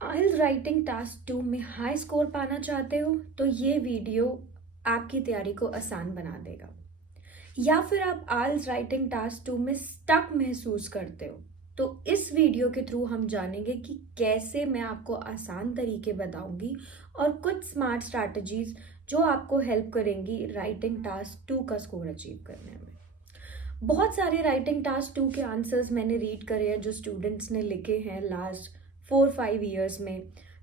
आइल्स writing task 2 में high score पाना चाहते हो तो ये वीडियो आपकी तैयारी को आसान बना देगा। या फिर आप आइल्स राइटिंग टास्क 2 में स्टक महसूस करते हो तो इस वीडियो के थ्रू हम जानेंगे कि कैसे मैं आपको आसान तरीके बताऊंगी और कुछ स्मार्ट स्ट्रैटेजीज जो आपको हेल्प करेंगी राइटिंग टास्क 2 का स्कोर अचीव करने में। बहुत सारे राइटिंग टास्क 2 के आंसर्स मैंने रीड करे हैं जो स्टूडेंट्स ने लिखे हैं लास्ट 4-5 ईयर्स में।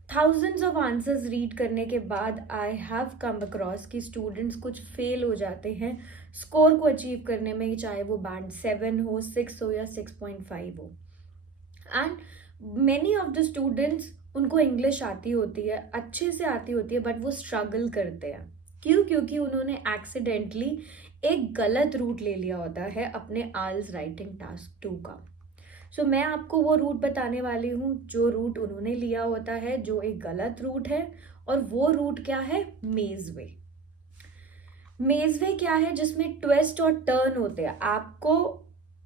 थाउजेंड्स ऑफ आंसर्स रीड करने के बाद आई हैव कम अक्रॉस कि स्टूडेंट्स कुछ फेल हो जाते हैं स्कोर को अचीव करने में, चाहे वो बैंड 7 हो, 6 हो या 6.5 हो। And many of the students, उनको इंग्लिश आती होती है, अच्छे से आती होती है, बट वो स्ट्रगल करते हैं। क्यों? क्योंकि उन्होंने एक्सीडेंटली एक गलत रूट ले लिया होता है अपने आइल्स राइटिंग टास्क 2 का। सो मैं आपको वो रूट बताने वाली हूँ जो रूट उन्होंने लिया होता है, जो एक गलत रूट है। और वो रूट क्या है? मेज वे। मेज वे क्या है? जिसमें ट्विस्ट और टर्न होते हैं। आपको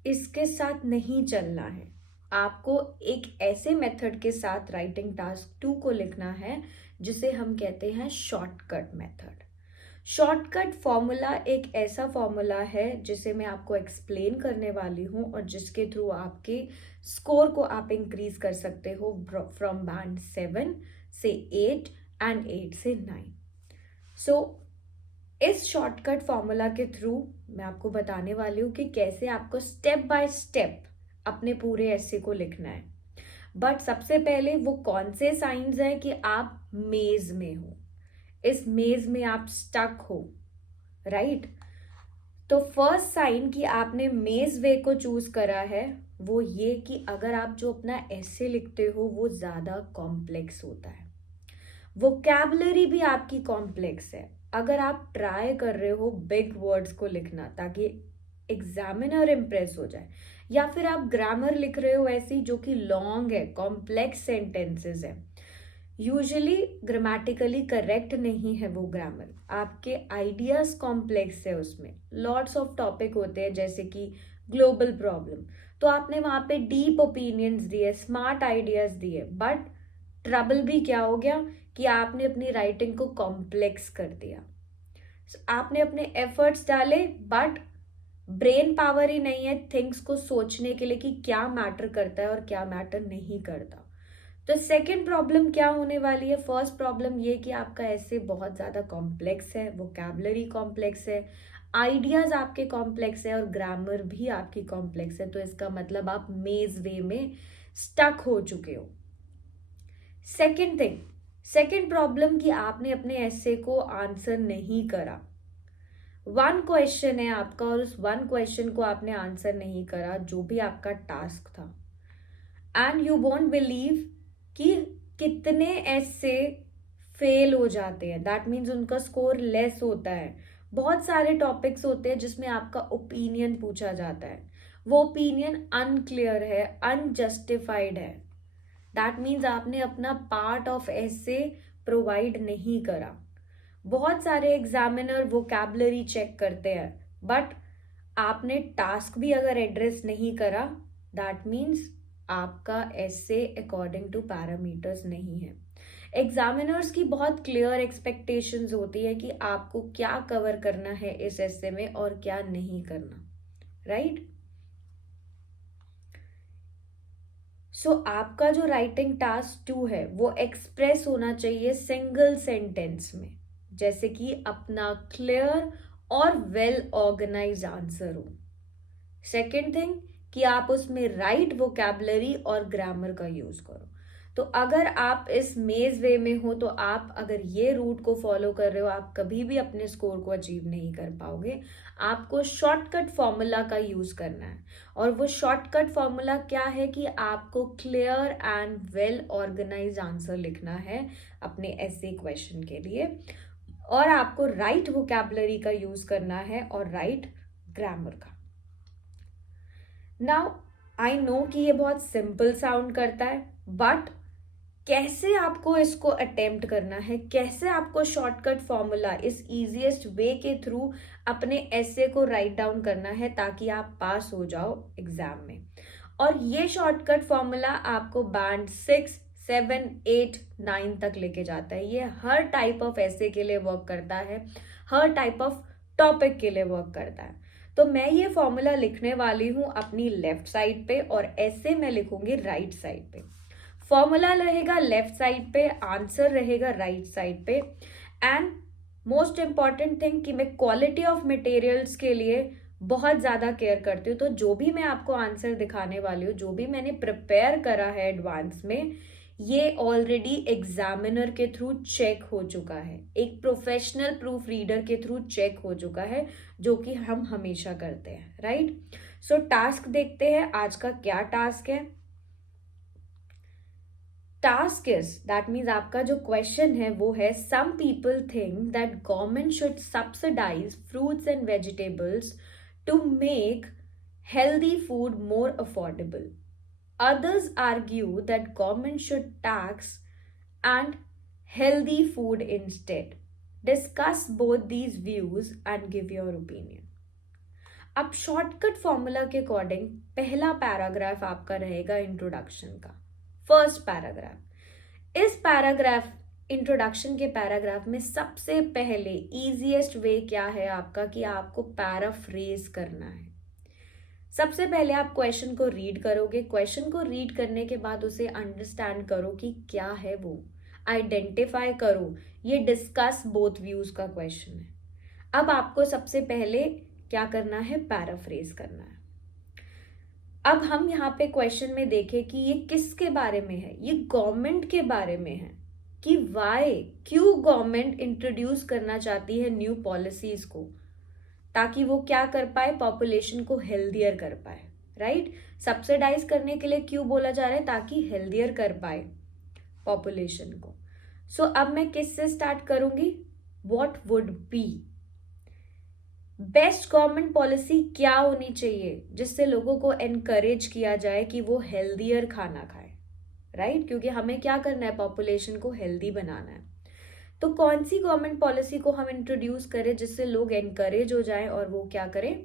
इसके साथ नहीं चलना है। आपको एक ऐसे मेथड के साथ राइटिंग टास्क 2 को लिखना है जिसे हम कहते हैं शॉर्टकट मेथड। शॉर्टकट फॉर्मूला एक ऐसा फॉर्मूला है जिसे मैं आपको एक्सप्लेन करने वाली हूँ और जिसके थ्रू आपके स्कोर को आप इंक्रीज कर सकते हो फ्रॉम बैंड 7 से 8 एंड 8 से 9। सो इस शॉर्टकट फॉर्मूला के थ्रू मैं आपको बताने वाली हूँ कि कैसे आपको स्टेप बाय स्टेप अपने पूरे ऐसे को लिखना है। बट सबसे पहले वो कौन से साइंस हैं कि आप मेज में हो, इस मेज में आप स्टक हो, राइट? तो फर्स्ट साइन कि आपने मेज वे को चूज करा है वो ये कि अगर आप जो अपना ऐसे लिखते हो वो ज्यादा कॉम्प्लेक्स होता है, वोकैबुलरी भी आपकी कॉम्प्लेक्स है। अगर आप ट्राई कर रहे हो बिग वर्ड्स को लिखना ताकि एग्जामिनर इम्प्रेस हो जाए, या फिर आप ग्रामर लिख रहे हो ऐसी जो कि लॉन्ग है, कॉम्प्लेक्स सेंटेंसेस है, यूजुअली ग्रामेटिकली करेक्ट नहीं है वो ग्रामर, आपके आइडियाज कॉम्प्लेक्स है, उसमें लॉट्स ऑफ टॉपिक होते हैं जैसे कि ग्लोबल प्रॉब्लम, तो आपने वहां पे डीप ओपिनियंस दिए, स्मार्ट आइडियाज दिए, बट ट्रबल भी क्या हो गया कि आपने अपनी राइटिंग को कॉम्प्लेक्स कर दिया। आपने अपने एफर्ट्स डाले बट ब्रेन पावर ही नहीं है थिंग्स को सोचने के लिए कि क्या मैटर करता है और क्या मैटर नहीं करता। तो सेकंड प्रॉब्लम क्या होने वाली है? फर्स्ट प्रॉब्लम ये कि आपका ऐसे बहुत ज्यादा कॉम्प्लेक्स है, वोकैबुलरी कॉम्प्लेक्स है, आइडियाज आपके कॉम्प्लेक्स है और ग्रामर भी आपकी कॉम्प्लेक्स है। तो इसका मतलब आप मेज वे में स्टक हो चुके हो। सेकंड थिंग, सेकंड प्रॉब्लम कि आपने अपने ऐसे को आंसर नहीं करा। वन क्वेश्चन है आपका और उस वन क्वेश्चन को आपने आंसर नहीं करा जो भी आपका टास्क था, एंड यू वोंट बिलीव कि कितने ऐसे फेल हो जाते हैं। दैट मीन्स उनका स्कोर लेस होता है। बहुत सारे टॉपिक्स होते हैं जिसमें आपका ओपिनियन पूछा जाता है, वो ओपिनियन अनक्लियर है, अनजस्टिफाइड है। दैट मीन्स आपने अपना पार्ट ऑफ ऐसे प्रोवाइड नहीं करा। बहुत सारे एग्जामिनर वोकैबुलरी चेक करते हैं बट आपने टास्क भी अगर एड्रेस नहीं करा, दैट मीन्स आपका ऐसे अकॉर्डिंग टू पैरामीटर्स नहीं है। एग्जामिनर्स की बहुत क्लियर एक्सपेक्टेशंस होती है कि आपको क्या कवर करना है इस ऐसे में और क्या नहीं करना, राइट? सो आपका जो राइटिंग टास्क 2 है वो एक्सप्रेस होना चाहिए सिंगल सेंटेंस में, जैसे कि अपना क्लियर और वेल ऑर्गेनाइज आंसर हो। सेकेंड थिंग कि आप उसमें राइट वोकैबुलरी और ग्रामर का यूज करो। तो अगर आप इस मेज वे में हो तो आप अगर ये रूट को फॉलो कर रहे हो, आप कभी भी अपने स्कोर को अचीव नहीं कर पाओगे। आपको शॉर्टकट फॉर्मूला का यूज करना है और वो शॉर्टकट फॉर्मूला क्या है कि आपको clear and well organize answer लिखना है अपने ऐसे क्वेश्चन के लिए, और आपको राइट वोकैबुलरी का यूज करना है और राइट ग्रामर का। नाउ आई नो कि ये बहुत सिंपल साउंड करता है, बट कैसे आपको इसको अटेम्प्ट करना है, कैसे आपको शॉर्टकट फॉर्मूला इस इजीएस्ट वे के थ्रू अपने ऐसे को राइट डाउन करना है ताकि आप पास हो जाओ एग्जाम में। और ये शॉर्टकट फॉर्मूला आपको बैंड 6, 7, 8, 9 तक लेके जाता है। ये हर टाइप ऑफ ऐसे के लिए वर्क करता है, हर टाइप ऑफ टॉपिक के लिए वर्क करता है। तो मैं ये फॉर्मूला लिखने वाली हूँ अपनी लेफ्ट साइड पे और ऐसे मैं लिखूंगी राइट साइड पे। फॉर्मूला रहेगा लेफ्ट साइड पे, आंसर रहेगा राइट साइड पे। एंड मोस्ट इंपॉर्टेंट थिंग कि मैं क्वालिटी ऑफ मटेरियल्स के लिए बहुत ज़्यादा केयर करती हूँ। तो जो भी मैं आपको आंसर दिखाने वाली हूँ, जो भी मैंने प्रिपेयर करा है एडवांस में, ये ऑलरेडी एग्जामिनर के थ्रू चेक हो चुका है, एक प्रोफेशनल प्रूफ रीडर के थ्रू चेक हो चुका है, जो कि हम हमेशा करते हैं, राइट। सो टास्क देखते हैं आज का क्या टास्क है। टास्क इज दैट मीन्स आपका जो क्वेश्चन है वो है, some people think that government should subsidize fruits and vegetables to make healthy food more affordable. Others argue that government should tax and healthy food instead. Discuss both these views and give your opinion. अब shortcut formula के according पहला paragraph आपका रहेगा introduction का, first paragraph. इस paragraph introduction के paragraph में सबसे पहले इजीएस्ट वे क्या है आपका कि आपको पैराफ्रेज करना है। सबसे पहले आप क्वेश्चन को रीड करोगे, क्वेश्चन को रीड करने के बाद उसे अंडरस्टैंड करो कि क्या है वो, आइडेंटिफाई करो। ये डिस्कस बोथ व्यूज का क्वेश्चन है। अब आपको सबसे पहले क्या करना है, पैराफ्रेज करना है। अब हम यहाँ पे क्वेश्चन में देखें कि ये किसके बारे में है, ये गवर्नमेंट के बारे में है कि वाई, क्यों गवर्नमेंट इंट्रोड्यूस करना चाहती है न्यू पॉलिसीज को, ताकि वो क्या कर पाए, पॉपुलेशन को हेल्दियर कर पाए, राइट। सब्सिडाइज करने के लिए क्यों बोला जा रहा है, ताकि हेल्दियर कर पाए पॉपुलेशन को। सो अब मैं किससे स्टार्ट करूंगी, what would be best government policy, क्या होनी चाहिए जिससे लोगों को एनकरेज किया जाए कि वो हेल्दियर खाना खाए, राइट। क्योंकि हमें क्या करना है, पॉपुलेशन को हेल्दी बनाना है। तो कौन सी गवर्नमेंट पॉलिसी को हम इंट्रोड्यूस करें जिससे लोग एनकरेज हो जाएं और वो क्या करें,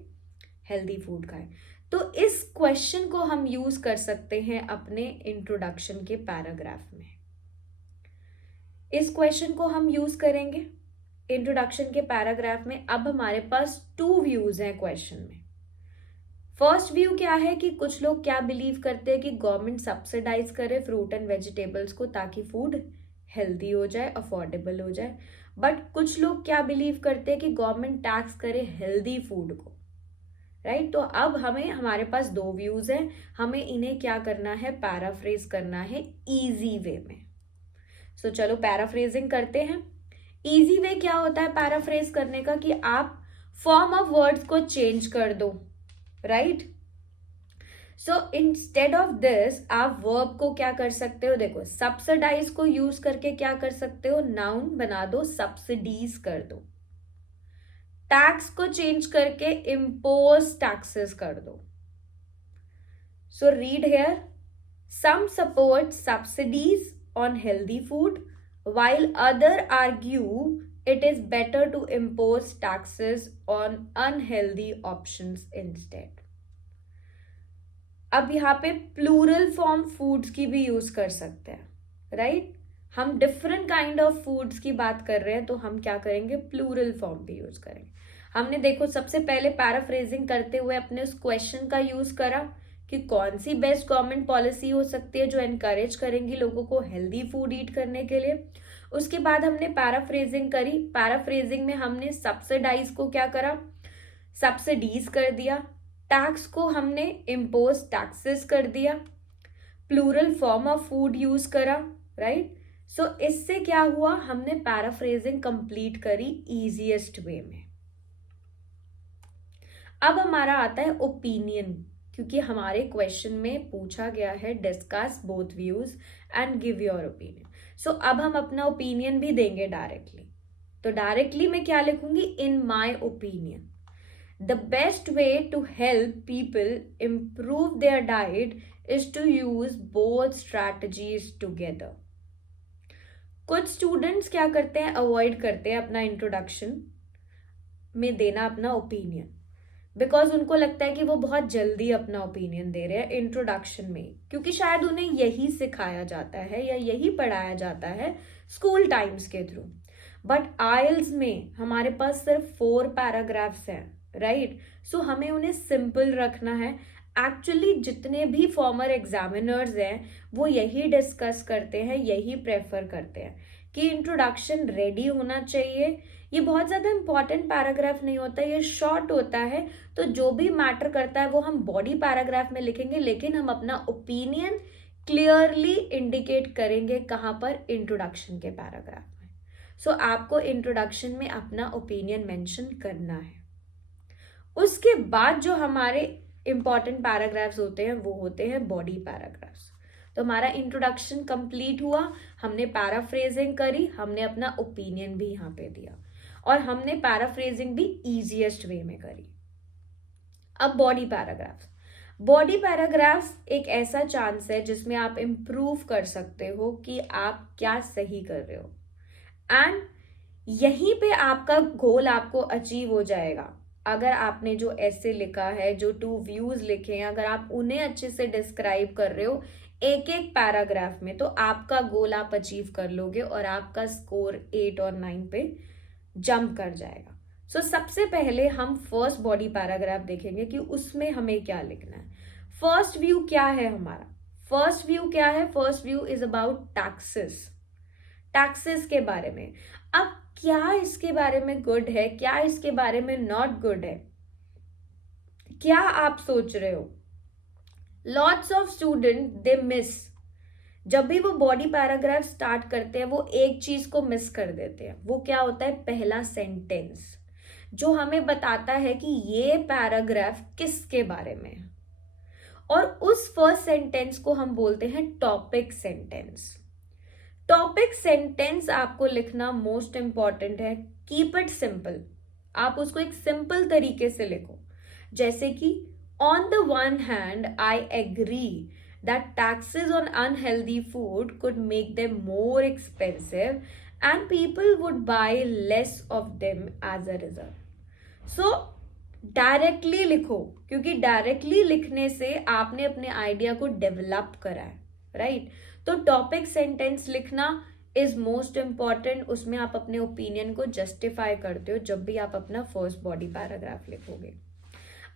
हेल्दी फूड खाएं। तो इस क्वेश्चन को हम यूज कर सकते हैं अपने इंट्रोडक्शन के पैराग्राफ में। इस क्वेश्चन को हम यूज करेंगे इंट्रोडक्शन के पैराग्राफ में। अब हमारे पास 2 व्यूज हैं क्वेश्चन में। फर्स्ट व्यू क्या है कि कुछ लोग क्या बिलीव करते हैं कि गवर्नमेंट सब्सिडाइज करे फ्रूट एंड वेजिटेबल्स को ताकि फूड हेल्दी हो जाए, अफोर्डेबल हो जाए। बट कुछ लोग क्या बिलीव करते हैं कि गवर्नमेंट टैक्स करे हेल्दी फूड को, राइट। तो अब हमारे पास 2 व्यूज हैं, हमें इन्हें क्या करना है, पैराफ्रेज करना है इजी वे में। सो चलो पैराफ्रेजिंग करते हैं। इजी वे क्या होता है पैराफ्रेज करने का, कि आप फॉर्म ऑफ वर्ड्स को चेंज कर दो, right. So instead of this आप वर्ब को क्या कर सकते हो, देखो सब्सिडाइज को यूज करके क्या कर सकते हो, नाउन बना दो, सब्सिडीज कर दो। टैक्स को चेंज करके इम्पोज टैक्सेस कर दो। So read here, some support subsidies on healthy food while other argue it is better to impose taxes on unhealthy options instead. अब यहाँ पे प्लूरल फॉर्म फूड्स की भी यूज कर सकते हैं, राइट। हम डिफरेंट काइंड ऑफ फूड्स की बात कर रहे हैं तो हम क्या करेंगे, प्लूरल फॉर्म भी यूज करेंगे। हमने देखो सबसे पहले पैराफ्रेजिंग करते हुए अपने उस क्वेश्चन का यूज करा कि कौन सी बेस्ट गवर्नमेंट पॉलिसी हो सकती है जो एनकरेज करेंगी लोगों को हेल्दी फूड ईट करने के लिए। उसके बाद हमने पैराफ्रेजिंग करी। पैराफ्रेजिंग में हमने सब्सिडाइज को क्या करा, सब्सिडीज कर दिया। टैक्स को हमने इम्पोज टैक्सेस कर दिया। Plural form of food use करा, राइट। सो इससे क्या हुआ, हमने पैराफ्रेजिंग कंप्लीट करी इजीएस्ट वे में। अब हमारा आता है ओपिनियन, क्योंकि हमारे क्वेश्चन में पूछा गया है discuss both views and give your opinion. So अब हम अपना ओपिनियन भी देंगे डायरेक्टली। तो डायरेक्टली मैं क्या लिखूंगी, in my opinion the best way to help people improve their diet is to use both strategies together. कुछ स्टूडेंट्स क्या करते हैं, अवॉइड करते हैं अपना इंट्रोडक्शन में देना अपना ओपिनियन। बिकॉज उनको लगता है कि वो बहुत जल्दी अपना ओपिनियन दे रहे हैं इंट्रोडक्शन में, क्योंकि शायद उन्हें यही सिखाया जाता है या यही पढ़ाया जाता है स्कूल टाइम्स के थ्रू। बट आइल्स में हमारे पास सिर्फ 4 पैराग्राफ्स हैं, राइट? सो हमें उन्हें सिंपल रखना है। एक्चुअली जितने भी फॉर्मर एग्जामिनर्स हैं वो यही डिस्कस करते हैं, यही प्रेफर करते हैं कि इंट्रोडक्शन रेडी होना चाहिए। ये बहुत ज्यादा इंपॉर्टेंट पैराग्राफ नहीं होता, ये शॉर्ट होता है, तो जो भी मैटर करता है वो हम बॉडी पैराग्राफ में लिखेंगे, लेकिन हम अपना ओपिनियन क्लियरली इंडिकेट करेंगे कहाँ पर? इंट्रोडक्शन के पैराग्राफ में। सो आपको इंट्रोडक्शन में अपना ओपिनियन मेंशन करना है। उसके बाद जो हमारे इंपॉर्टेंट पैराग्राफ्स होते हैं वो होते हैं बॉडी पैराग्राफ्स। तो हमारा इंट्रोडक्शन कंप्लीट हुआ, हमने पैराफ्रेजिंग करी, हमने अपना ओपिनियन भी यहाँ पे दिया, और हमने पैराफ्रेजिंग भी इजीएस्ट वे में करी। अब बॉडी पैराग्राफ्स। बॉडी पैराग्राफ्स एक ऐसा चांस है जिसमें आप इम्प्रूव कर सकते हो कि आप क्या सही कर रहे हो, एंड यहीं पे आपका गोल आपको अचीव हो जाएगा। अगर आपने जो ऐसे लिखा है, जो 2 व्यूज लिखे हैं, अगर आप उन्हें अच्छे से डिस्क्राइब कर रहे हो एक एक पैराग्राफ में, तो आपका गोल आप अचीव कर लोगे और आपका स्कोर 8 और 9 पे जंप कर जाएगा। सो सबसे पहले हम फर्स्ट बॉडी पैराग्राफ देखेंगे कि उसमें हमें क्या लिखना है। फर्स्ट व्यू क्या है हमारा? फर्स्ट व्यू क्या है? First view is about taxes. Taxes के बारे में। अब क्या इसके बारे में गुड है, क्या इसके बारे में नॉट गुड है? क्या आप सोच रहे हो? Lots of student they miss, जब भी वो बॉडी पैराग्राफ स्टार्ट करते हैं वो एक चीज को मिस कर देते हैं। वो क्या होता है? पहला सेंटेंस, जो हमें बताता है कि ये पैराग्राफ किसके बारे में है, और उस फर्स्ट सेंटेंस को हम बोलते हैं टॉपिक सेंटेंस। टॉपिक सेंटेंस आपको लिखना मोस्ट इंपॉर्टेंट है। कीप इट सिंपल, आप उसको एक सिंपल तरीके से लिखो, जैसे कि on the one hand I agree that taxes on unhealthy food could make them more expensive and people would buy less of them as a result. So directly लिखो, क्योंकि डायरेक्टली लिखने से आपने अपने आइडिया को डेवलप करा है, right? तो टॉपिक सेंटेंस लिखना इज मोस्ट इंपॉर्टेंट। उसमें आप अपने ओपिनियन को जस्टिफाई करते हो जब भी आप अपना फर्स्ट बॉडी पैराग्राफ लिखोगे।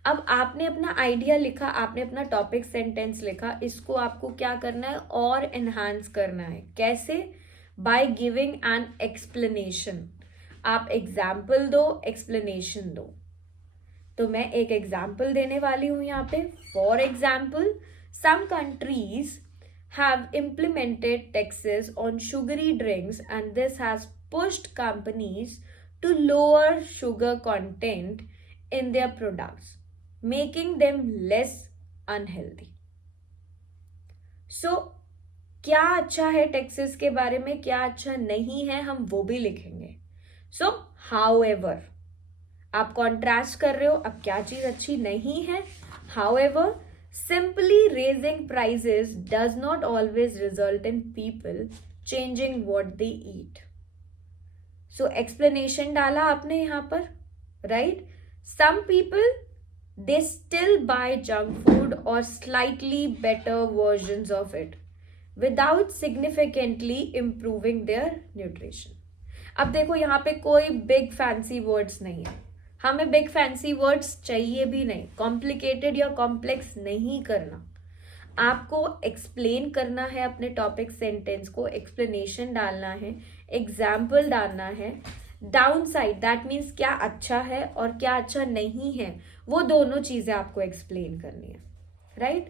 अब आपने अपना आइडिया लिखा, आपने अपना टॉपिक सेंटेंस लिखा, इसको आपको क्या करना है? और एनहांस करना है। कैसे? By giving an explanation. आप एग्जाम्पल दो, एक्सप्लेनेशन दो। तो मैं एक एग्जाम्पल देने वाली हूं यहाँ पे। For example, some countries have implemented taxes on sugary drinks and this has pushed companies to lower sugar content in their products, making them less unhealthy. So, क्या अच्छा है टैक्सेस के बारे में, क्या अच्छा नहीं है, हम वो भी लिखेंगे। So, however, आप कॉन्ट्रास्ट कर रहे हो, अब क्या चीज अच्छी नहीं है। However, simply raising prices does not always result in people changing what they eat. So, explanation डाला आपने यहाँ पर, right? Some people, they still buy junk food or slightly better versions of it without significantly improving their nutrition. अब देखो यहाँ पे कोई big fancy words नहीं है, हमें big fancy words चाहिए भी नहीं। complicated या complex नहीं करना, आपको explain करना है अपने topic sentence को, explanation डालना है, example डालना है। डाउन साइड, दैट मीन्स क्या अच्छा है और क्या अच्छा नहीं है, वो दोनों चीजें आपको एक्सप्लेन करनी है, राइट?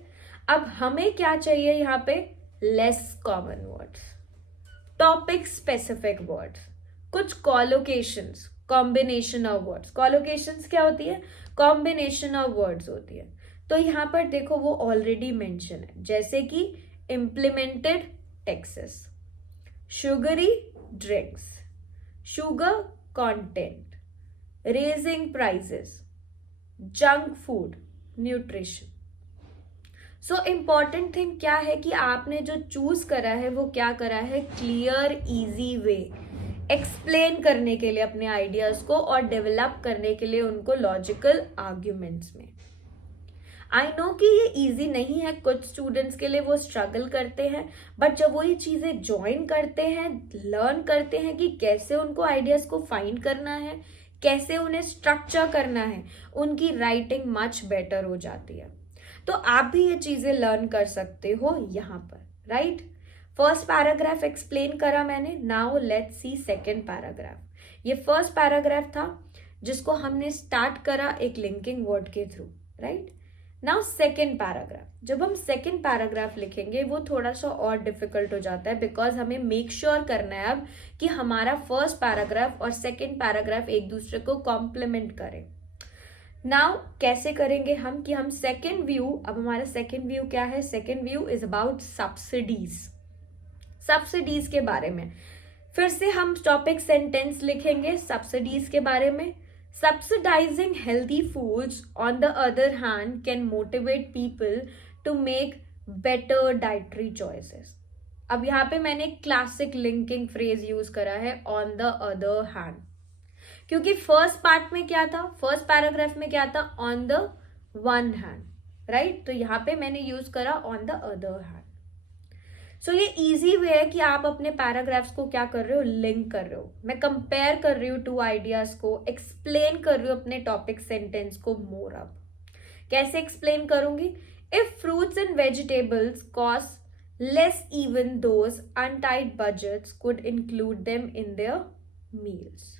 अब हमें क्या चाहिए यहाँ पे? Less common words, topic specific words, कुछ कॉलोकेशंस, कॉम्बिनेशन ऑफ वर्ड्स। कॉलोकेशंस क्या होती है? कॉम्बिनेशन ऑफ वर्ड्स होती है। तो यहाँ पर देखो वो ऑलरेडी मेंशन है, जैसे कि implemented taxes, sugary drinks, sugar content, raising prices, junk food, nutrition. So important thing क्या है कि आपने जो चूज करा है वो क्या करा है? Clear, easy way. एक्सप्लेन करने के लिए अपने आइडियाज को और डेवलप करने के लिए उनको लॉजिकल आर्ग्यूमेंट्स में। आई नो कि ये इजी नहीं है, कुछ स्टूडेंट्स के लिए वो स्ट्रगल करते हैं, बट जब वो ये चीजें ज्वाइन करते हैं, लर्न करते हैं कि कैसे उनको आइडियाज को फाइंड करना है, कैसे उन्हें स्ट्रक्चर करना है, उनकी राइटिंग मच बेटर हो जाती है। तो आप भी ये चीजें लर्न कर सकते हो यहाँ पर, राइट। फर्स्ट पैराग्राफ एक्सप्लेन करा मैंने, now let's see second paragraph. ये फर्स्ट पैराग्राफ था जिसको हमने स्टार्ट करा एक लिंकिंग वर्ड के through, right. Now second paragraph, जब हम सेकेंड पैराग्राफ लिखेंगे वो थोड़ा सा और डिफिकल्ट हो जाता है, बिकॉज हमें मेक श्योर करना है अब कि हमारा फर्स्ट पैराग्राफ और सेकेंड पैराग्राफ एक दूसरे को कॉम्प्लीमेंट करें। नाउ कैसे करेंगे हम कि हम सेकेंड व्यू, अब हमारा सेकेंड व्यू क्या है, second view is about subsidies, subsidies के बारे में। फिर से हम टॉपिक सेंटेंस लिखेंगे सब्सिडीज के बारे में। Subsidizing healthy foods, on the other hand, can motivate people to make better dietary choices. अब यहाँ पे मैंने क्लासिक लिंकिंग फ्रेज यूज करा है, on the other hand, क्योंकि फर्स्ट पार्ट में क्या था, फर्स्ट पैराग्राफ में क्या था, on the one hand, right. तो यहाँ पे मैंने यूज करा on the other hand। सो ये इजी वे है कि आप अपने पैराग्राफ्स को क्या कर रहे हो, लिंक कर रहे हो। मैं कंपेयर कर रही हूँ टू आइडियाज को, एक्सप्लेन कर रही हूँ अपने टॉपिक सेंटेंस को मोर अप। कैसे एक्सप्लेन करूंगी, if fruits and vegetables cost less, even those on tight budgets could include them in their meals.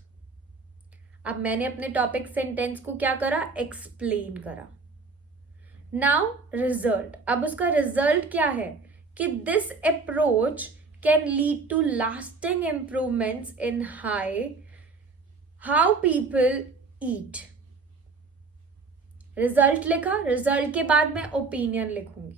अब मैंने अपने टॉपिक सेंटेंस को क्या करा, एक्सप्लेन करा। नाउ रिजल्ट, अब उसका रिजल्ट क्या है कि this approach can lead to lasting improvements in how people eat. Result लिखा, रिजल्ट के बाद मैं ओपिनियन लिखूंगी।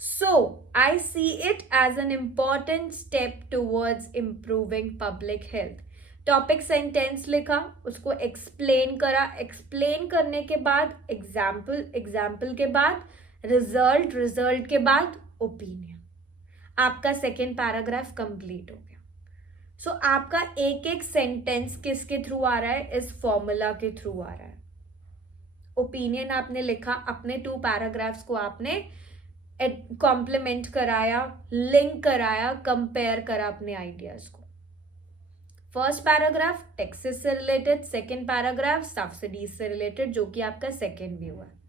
So I see it as an important step towards improving public health. Topic sentence लिखा, उसको एक्सप्लेन करा, एक्सप्लेन करने के बाद एग्जाम्पल, एग्जाम्पल के बाद रिजल्ट, रिजल्ट के बाद ओपिनियन। आपका सेकेंड पैराग्राफ कंप्लीट हो गया। सो आपका एक एक सेंटेंस किसके थ्रू आ रहा है, इस फॉर्मूला के थ्रू आ रहा है। ओपिनियन आपने लिखा, अपने टू पैराग्राफ्स को आपने कॉम्प्लीमेंट कराया, लिंक कराया, कंपेयर करा अपने आइडियाज को। फर्स्ट पैराग्राफ टैक्सेस से रिलेटेड, सेकेंड पैराग्राफ सब्सिडीज से रिलेटेड, जो कि आपका सेकेंड व्यू है।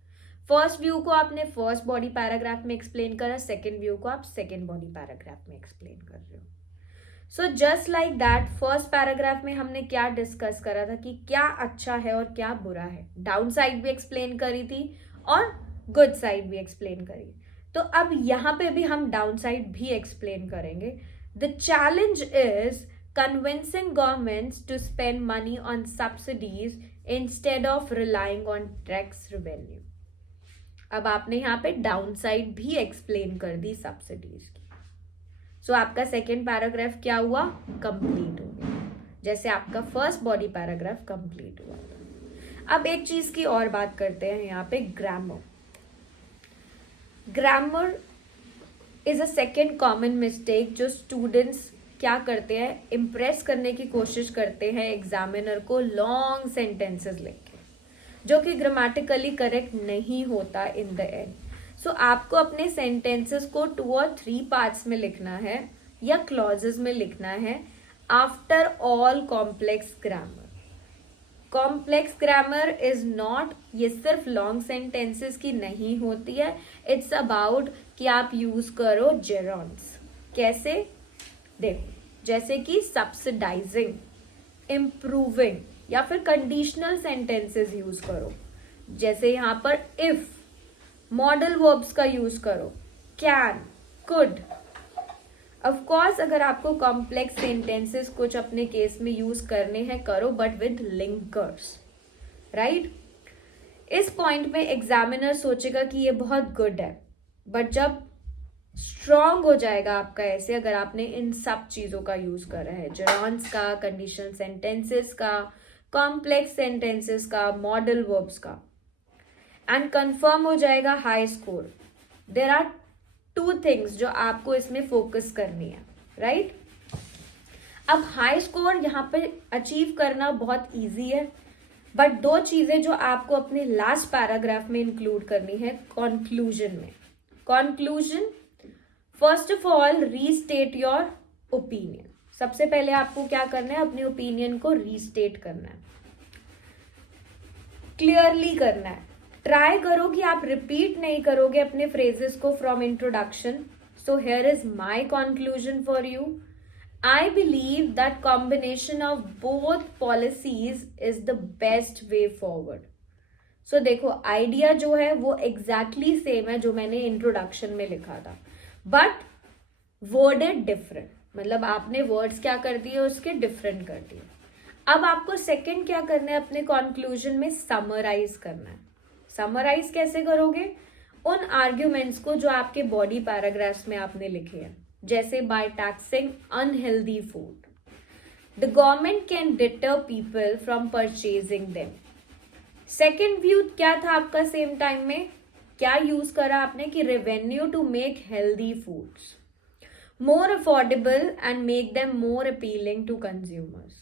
फर्स्ट व्यू को आपने फर्स्ट बॉडी पैराग्राफ में एक्सप्लेन करा, सेकेंड व्यू को आप सेकेंड बॉडी पैराग्राफ में एक्सप्लेन कर रहे हो। So just like that, first paragraph में हमने क्या डिस्कस करा था कि क्या अच्छा है और क्या बुरा है, डाउन साइड भी एक्सप्लेन करी थी और गुड साइड भी एक्सप्लेन करी। तो अब यहाँ पे भी हम डाउन साइड भी एक्सप्लेन करेंगे। The challenge is convincing governments to spend money on subsidies instead of relying on tax revenue. अब आपने यहाँ पे डाउन साइड भी एक्सप्लेन कर दी सब्सिडीज की। सो आपका सेकेंड पैराग्राफ क्या हुआ, कंप्लीट हो गया, जैसे आपका फर्स्ट बॉडी पैराग्राफ कंप्लीट हुआ था। अब एक चीज की और बात करते हैं यहाँ पे, grammar. Grammar is a second common mistake जो स्टूडेंट्स क्या करते हैं, इंप्रेस करने की कोशिश करते हैं एग्जामिनर को लॉन्ग सेंटेंसेस लिख के, जो कि ग्रामेटिकली करेक्ट नहीं होता इन द एंड। सो आपको अपने सेंटेंसेस को 2 और 3 पार्ट्स में लिखना है या क्लॉजेस में लिखना है after all complex grammar. Complex grammar is not, ये सिर्फ लॉन्ग सेंटेंसेस की नहीं होती है, इट्स अबाउट कि आप यूज करो जेरॉन्स। कैसे, देखो, जैसे कि सब्सिडाइजिंग, इम्प्रूविंग, या फिर कंडीशनल सेंटेंसेस यूज करो, जैसे यहां पर इफ। मॉडल वर्ब्स का यूज करो, कैन, कुड। ऑफ कोर्स अगर आपको कॉम्प्लेक्स सेंटेंसेस कुछ अपने केस में यूज करने हैं करो, बट विद लिंकर्स, राइट। इस पॉइंट में एग्जामिनर सोचेगा कि ये बहुत गुड है, बट जब स्ट्रॉन्ग हो जाएगा आपका ऐसे, अगर आपने इन सब चीजों का यूज करा है, जेरॉन्स का, कंडीशनल सेंटेंसेस का, कॉम्प्लेक्स सेंटेंसेस का, मॉडल वर्ब्स का, एंड कंफर्म हो जाएगा high score. There are 2 things जो आपको इसमें फोकस करनी है, राइट। अब हाई स्कोर यहाँ पे अचीव करना बहुत इजी है, बट दो चीजें जो आपको अपने लास्ट पैराग्राफ में इंक्लूड करनी है कंक्लूजन में। Conclusion, first of all restate your opinion. सबसे पहले आपको क्या करना है, अपने ओपिनियन को रीस्टेट करना है, क्लियरली करना है। ट्राई करो कि आप रिपीट नहीं करोगे अपने फ्रेजेस को from introduction. So here is my conclusion for you. I believe that combination of both policies is the best way forward. So देखो आइडिया जो है वो एग्जैक्टली सेम है जो मैंने इंट्रोडक्शन में लिखा था, बट वर्डेड डिफरेंट, मतलब आपने वर्ड्स क्या कर दिए उसके डिफरेंट कर दिए। अब आपको सेकंड क्या करना है, अपने कंक्लूजन में समराइज करना है। समराइज कैसे करोगे, उन आर्ग्यूमेंट्स को जो आपके बॉडी पैराग्राफ्स में आपने लिखे हैं, जैसे by taxing unhealthy food the government can deter people from purchasing them. Second view क्या था आपका, सेम टाइम में क्या यूज करा आपने कि revenue to make healthy foods more affordable and make them more appealing to consumers.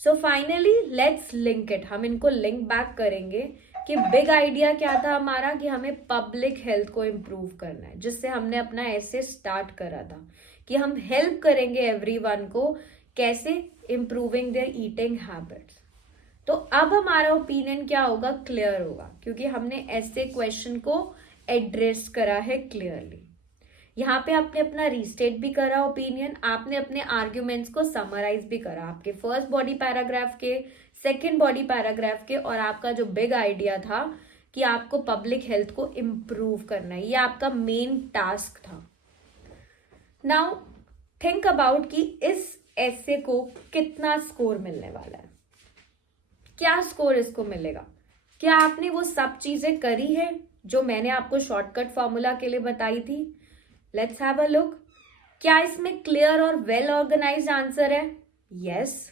So finally let's link it, हम इनको लिंक बैक करेंगे कि बिग आइडिया क्या था हमारा कि हमें पब्लिक हेल्थ को इम्प्रूव करना है, जिससे हमने अपना ऐसे स्टार्ट करा था कि हम हेल्प करेंगे एवरीवन को कैसे, इम्प्रूविंग देयर ईटिंग हैबिट्स। तो अब हमारा ओपिनियन क्या होगा, क्लियर होगा, क्योंकि हमने ऐसे क्वेश्चन को एड्रेस करा है क्लियरली। यहाँ पे आपने अपना रीस्टेट भी करा ओपिनियन, आपने अपने आर्ग्यूमेंट्स को समराइज भी करा आपके फर्स्ट बॉडी पैराग्राफ के, सेकेंड बॉडी पैराग्राफ के, और आपका जो बिग आइडिया था कि आपको पब्लिक हेल्थ को इम्प्रूव करना है, ये आपका मेन टास्क था। नाउ थिंक अबाउट कि इस ऐसे को कितना स्कोर मिलने वाला है, क्या स्कोर इसको मिलेगा। क्या आपने वो सब चीजें करी है जो मैंने आपको शॉर्टकट फॉर्मूला के लिए बताई थी? Let's have a look. क्या इसमें क्लियर और वेल ऑर्गेनाइज्ड आंसर है? यस।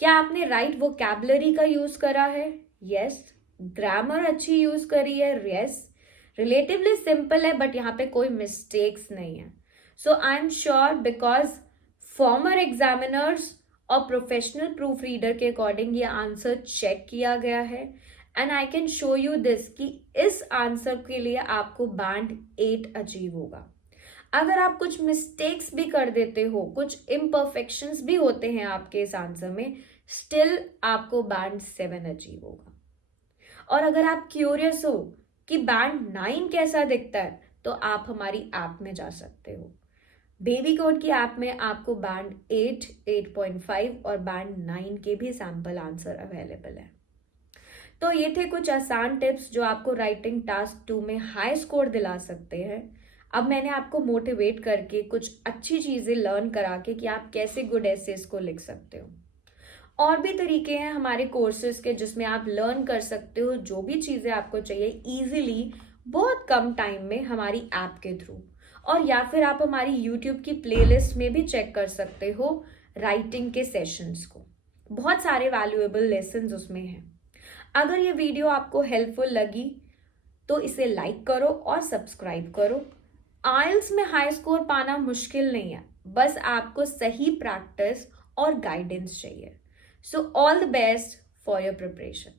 क्या आपने राइट वोकैबुलरी का यूज करा है? यस। ग्रामर अच्छी यूज करी है? यस। रिलेटिवली सिंपल है, बट यहाँ पे कोई मिस्टेक्स नहीं है। So I am sure because former examiners और प्रोफेशनल प्रूफ रीडर के अकॉर्डिंग ये आंसर चेक किया गया है, and I can show you this कि इस आंसर के लिए आपको बैंड 8 अचीव होगा। अगर आप कुछ मिस्टेक्स भी कर देते हो, कुछ इम्परफेक्शंस भी होते हैं आपके इस आंसर में, स्टिल आपको बैंड 7 अचीव होगा। और अगर आप क्यूरियस हो कि बैंड 9 कैसा दिखता है, तो आप हमारी ऐप में जा सकते हो। बेबी कोड की ऐप में आपको बैंड 8, 8.5 और बैंड 9 के भी सैंपल आंसर अवेलेबल है। तो ये थे कुछ आसान टिप्स जो आपको राइटिंग टास्क 2 में हाई स्कोर दिला सकते हैं। अब मैंने आपको मोटिवेट करके कुछ अच्छी चीजें लर्न करा के कि आप कैसे गुड एसेस को लिख सकते हो। और भी तरीके हैं हमारे कोर्सेज के जिसमें आप लर्न कर सकते हो जो भी चीजें आपको चाहिए इजीली, बहुत कम टाइम में हमारी ऐप के थ्रू। और या फिर आप हमारी यूट्यूब की प्लेलिस्ट में भी चेक कर सकते हो राइटिंग के सेशंस को, बहुत सारे वैल्यूएबल लेसन्स उसमें हैं। अगर ये वीडियो आपको हेल्पफुल लगी तो इसे लाइक करो और सब्सक्राइब करो। आइल्स में हाई स्कोर पाना मुश्किल नहीं है, बस आपको सही प्रैक्टिस और गाइडेंस चाहिए। So all the best for your preparation.